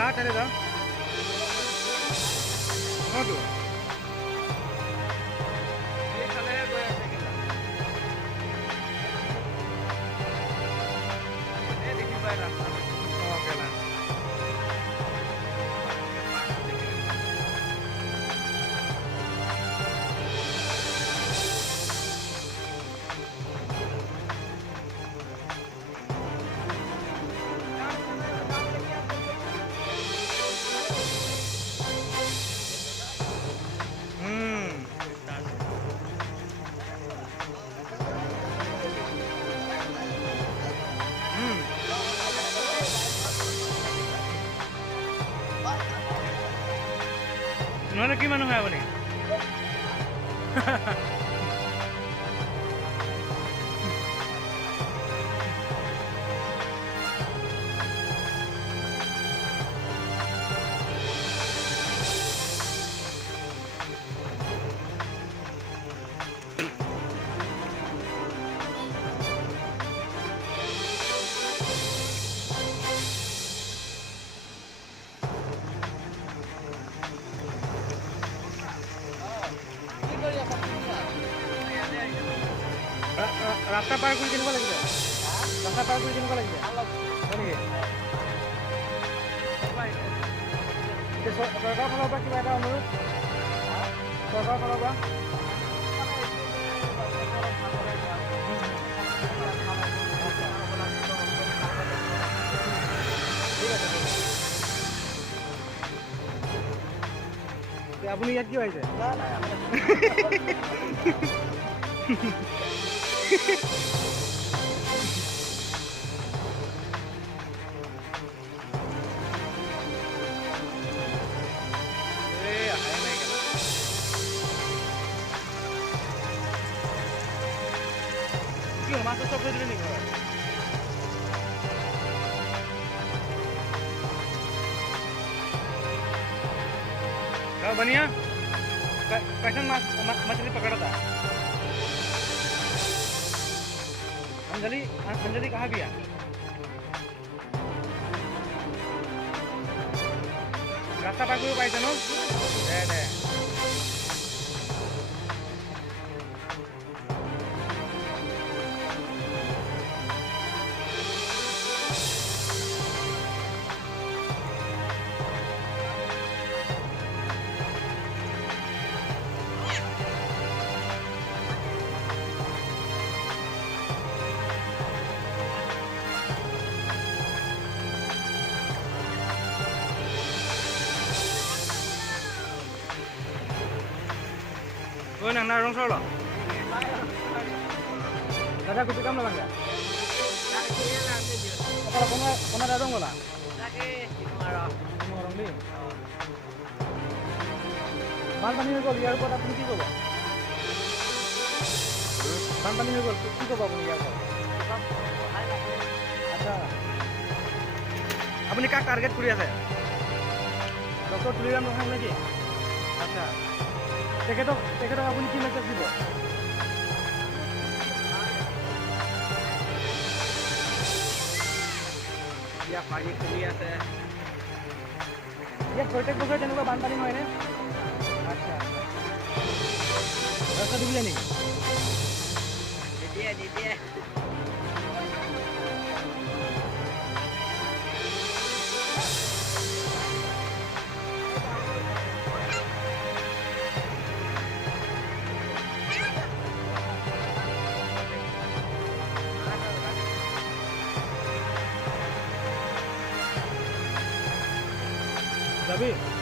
যাওঁ তাতে যাওঁ অঁতো এইফালেহে গৈ আছে কিবা এই দেখি পাই ৰাস্তা অঁ কেলা নহ'লে কি মানুহ হয় আপুনি ৰাস্তা পাৰ কৰি কেনেকুৱা লাগিছে ৰাস্তা পাৰ কৰি কেনেকুৱা লাগিছে হয় নেকি চৰকাৰৰ ফালৰ পৰা কিবা এটা অনুৰোধ চৰকাৰৰ ফালৰ পৰা ঠিক আছে আপুনি ইয়াত কিয় আহিছে মাছ চব দিলে নেকি बनिया कैसन मछली पकड़ा था अंजलि अंजलि कहाँ भी है रास्ता पार কৰিব পাৰিছে ন দে ôi nàng nào rong sâu lọ ada kutu kam lang ya kalau kona ada dong lah lagi orang ni বানপানী হৈ গ'ল ইয়াৰ ওপৰত আপুনি কি ক'ব বানপানী হৈ গ'ল কি ক'ব আপুনি ইয়াৰ ওপৰত আচ্ছা আপুনি কাক টাৰ্গেট কৰি আছে ডক্টৰ তুলিৰাম গোহাঁই নেকি আচ্ছা তেখেতক আপুনি কি মেছেজ দিব এতিয়া পানী খেলি আছে ইয়াত প্ৰত্যেক বছৰে তেনেকুৱা বানপানী হয়নে আচ্ছা ৰাস্তা দিবিলে নেকি নিদিয়ে যাবি